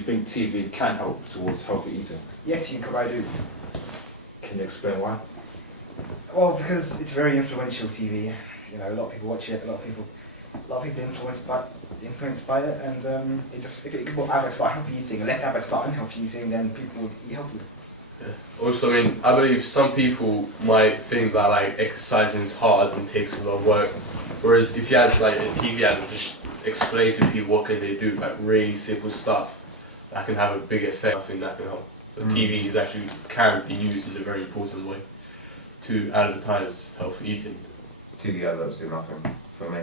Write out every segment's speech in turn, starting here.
you think TV can help towards healthy eating? Yes, I do. Can you explain why? Well, because it's very influential TV. You know, a lot of people watch it. A lot of people are influenced by it, and if it will advertise about healthy eating and less advertise about unhealthy eating, then people would eat healthy. Yeah. Also, I mean, I believe some people might think that like exercising is hard and takes a lot of work, whereas if you had like a TV ad and just explain to people what can they do, like really simple stuff that can have a big effect, I think that can help. So TV is actually can be used in a very important way to advertise healthy eating. TV adverts do nothing for me,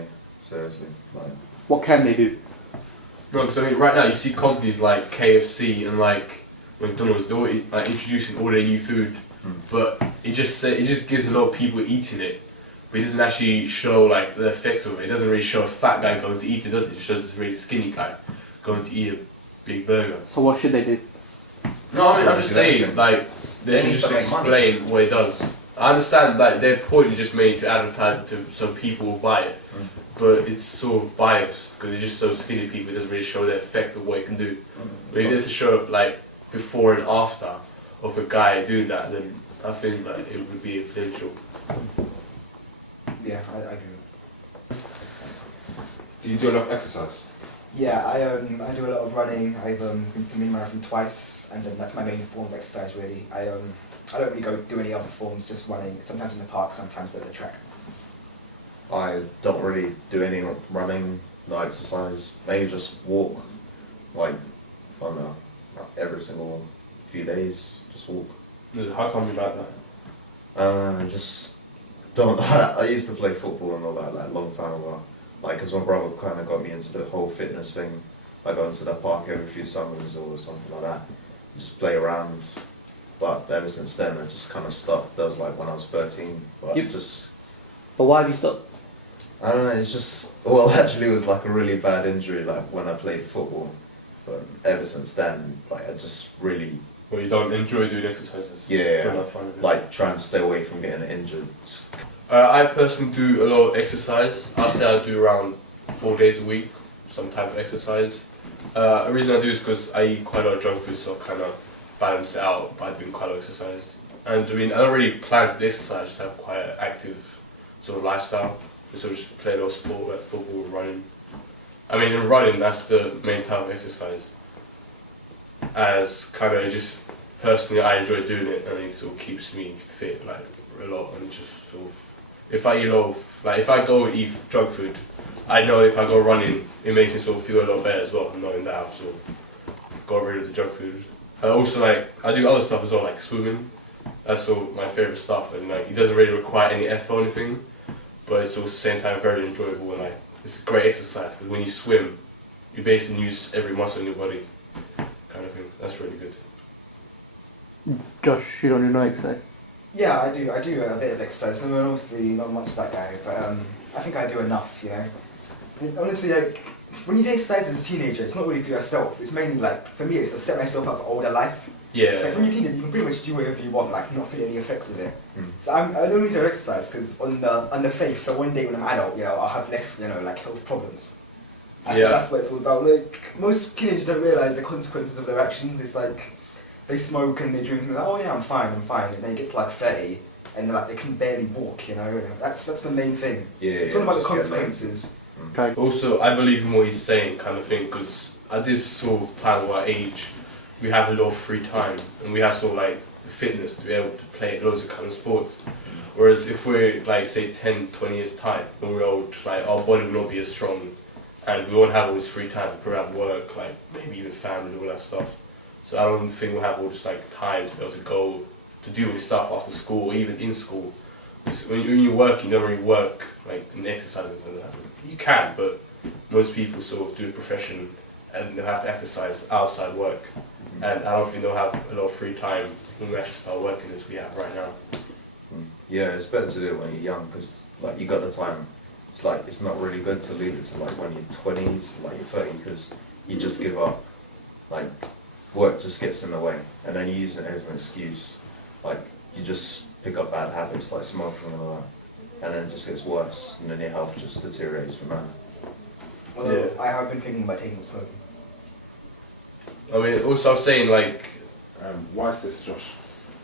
seriously. Like, what can they do? No, because I mean, right now you see companies like KFC and like McDonald's, they're all like introducing all their new food, but it just gives a lot of people eating it, but it doesn't actually show like the effects of it. It doesn't really show a fat guy going to eat it, does it? It shows this really skinny guy going to eat a big burger. So what should they do? No, I mean, I'm just saying, like, they should just explain what it does. I understand that their point is just made to advertise it to so people will buy it, but it's sort of biased because it's just so skinny people. It doesn't really show the effect of what it can do. But if you have to show like before and after of a guy doing that, then I think that it would be influential. Yeah, I agree. Do you do a lot of exercise? Yeah, I do a lot of running. I've been to mini marathon twice, and that's my main form of exercise really. I don't really go do any other forms, just running. Sometimes in the park, sometimes at the track. I don't really do any running, no exercise. Maybe just walk, like, I don't know, every single few days, just walk. How come you like that? I just don't. I used to play football and all that like a long time ago. Like, because my brother kind of got me into the whole fitness thing. I go into the park every few summers or something like that, just play around. But ever since then, I just kind of stopped. That was like when I was 13. But But why have you stopped? I don't know. It's just, well, actually, it was like a really bad injury, like when I played football. But ever since then, like I just really. Well, you don't enjoy doing exercises? Yeah, like trying to stay away from getting injured. I personally do a lot of exercise. I'll say I do around 4 days a week, some type of exercise. The reason I do is because I eat quite a lot of junk food, so I kind of balance it out by doing quite a lot of exercise. And I mean, I don't really plan to do exercise, I just have quite an active sort of lifestyle. So I just play a lot of sport, like football, running. I mean, in running, that's the main type of exercise. As kind of just, personally, I enjoy doing it, and it sort of keeps me fit, like, a lot, and just sort of, if I eat a lot of, like, if I go eat junk food, I know if I go running, it makes me sort of feel a lot better as well, knowing that I've sort of got rid of the junk food. I also, like, I do other stuff as well, like swimming. That's sort of my favourite stuff, and like, it doesn't really require any effort or anything, but it's also at the same time very enjoyable, and like, it's a great exercise, because when you swim, you basically use every muscle in your body, kind of thing. That's really good. Josh, you don't do no exercise? Yeah, I do a bit of exercise. I mean, obviously not much that guy, but I think I do enough, you know. I mean, honestly, like, when you do exercise as a teenager, it's not really for yourself. It's mainly like, for me, it's to set myself up for older life. Yeah. It's like when you're a teenager, you can pretty much do whatever you want, like not feel any effects of it. So I don't need to exercise because on the faith that one day when I'm adult, you know, I'll have less, you know, like health problems. I think that's what it's all about. Like, most teenagers don't realise the consequences of their actions. It's like, they smoke and they drink and they're like, oh yeah, I'm fine. And then you get to like 30 and like, they can barely walk, you know. That's the main thing. Yeah, it's all about the consequences. Also, I believe in what he's saying, kind of thing, because at this sort of time of our age, we have a lot of free time and we have sort of like the fitness to be able to play loads of kind of sports. Whereas if we're like, say, 10, 20 years time, when we're old, like our body will not be as strong and we won't have all this free time. We probably have work, like maybe even family, all that stuff. So I don't think we'll have all this like time to be able to go to do all this stuff after school or even in school. Because when you work, you don't really work like in exercise and that. You can, but most people sort of do a profession and they'll have to exercise outside work. And I don't think they'll have a lot of free time when we actually start working as we have right now. Yeah, it's better to do it when you're young because like you got the time. It's like it's not really good to leave it to like when you're 20s, like you're 30, because you just give up. Like work just gets in the way, and then you use it as an excuse. Like you just pick up bad habits like smoking and all that, and then it just gets worse, and then your health just deteriorates from that. Well, I have been thinking about taking smoking. I mean, also I'm saying like, Why is this, Josh?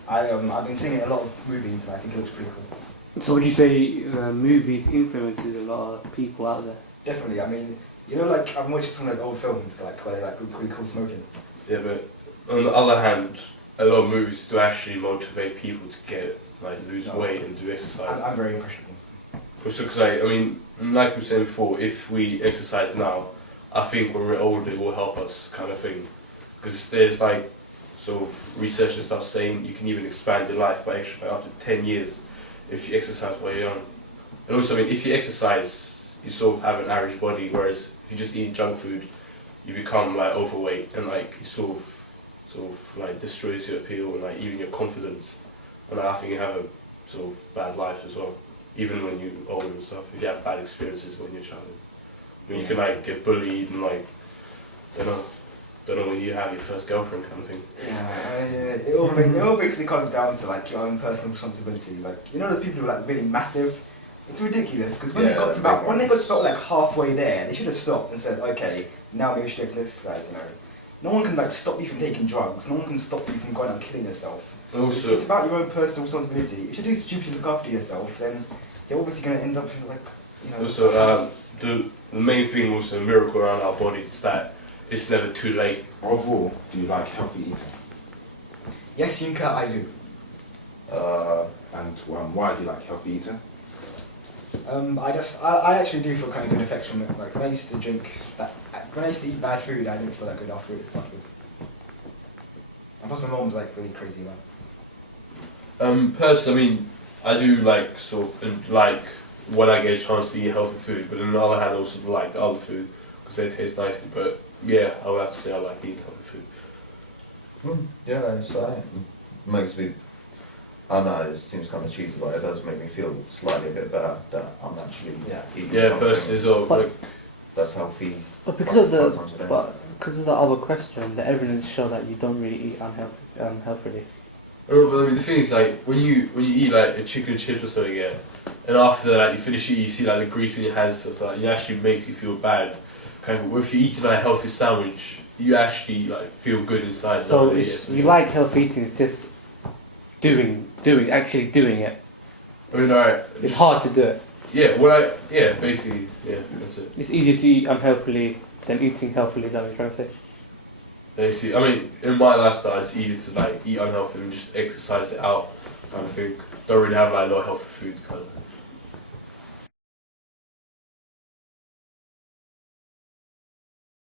I've been seeing it in a lot of movies, and I think it looks pretty cool. So would you say movies influences a lot of people out there? Definitely. I mean, you know, like I've watched some of those old films, like where they like look really cool smoking. yeah, but on the other hand, a lot of movies do actually motivate people to get like lose No. weight and do exercise. I'm very impressionable. Also, because I mean, like we said before, if we exercise now, I think when we're older it will help us, kind of thing. Because there's like sort of research and stuff saying you can even expand your life by extra by up to 10 years if you exercise while you're young. And also, I mean, if you exercise, you sort of have an average body, whereas if you just eat junk food, you become like overweight and like you sort of like destroys your appeal and like even your confidence. And I think you have a sort of bad life as well, even when you're older and stuff. If you have bad experiences when you're a child, I mean, you can like get bullied and like don't know when you have your first girlfriend kind of thing. Yeah, it all basically comes down to like your own personal responsibility. Like you know those people who are like really massive. It's ridiculous because when Yeah, they got to big about ones. like halfway there, they should have stopped and said, okay, now maybe we should exercise. You know, no one can like stop you from taking drugs. No one can stop you from going out and killing yourself. Also, It's about your own personal responsibility. If you do stupid to look after yourself, then you're obviously going to end up like, you know. also the main thing, also a miracle around our bodies is that it's never too late. Overall, do you like healthy eating? Yes, Yunka, I do. And why do you like healthy eating? I actually do feel kind of good effects from it. Like when I used to when I used to eat bad food, I didn't feel that good afterwards. And plus, my mom was like really crazy about it. Personally, I mean, I do like sort of like when I get a chance to eat healthy food, but on the other hand, also like the other food because they taste nicely. But yeah, I would have to say I like eating healthy food. Yeah, it's it makes me. I know it seems kind of cheesy, but it does make me feel slightly a bit better that I'm actually eating Yeah, something personally as well. But- Like, that's healthy. But because of 5 times a day. the other question, the evidence show that you don't really eat unhealthily. oh, but I mean, the thing is, like, when you eat like a chicken and chips or something, yeah, and after that you finish eating, you see like the grease in your hands, so it's like it actually makes you feel bad. Kind of, if you're eating like a healthy sandwich, you actually like feel good inside. So not it's, really, you like healthy eating, it's just actually doing it. I mean, alright. It's hard to do it. Yeah, basically, yeah, that's it. It's easier to eat unhealthily than eating healthily, is that what you're trying to say? Basically, I mean, in my lifestyle, it's easy to like eat unhealthy and just exercise it out, kind of thing. Don't really have like a lot of healthy food, kind of.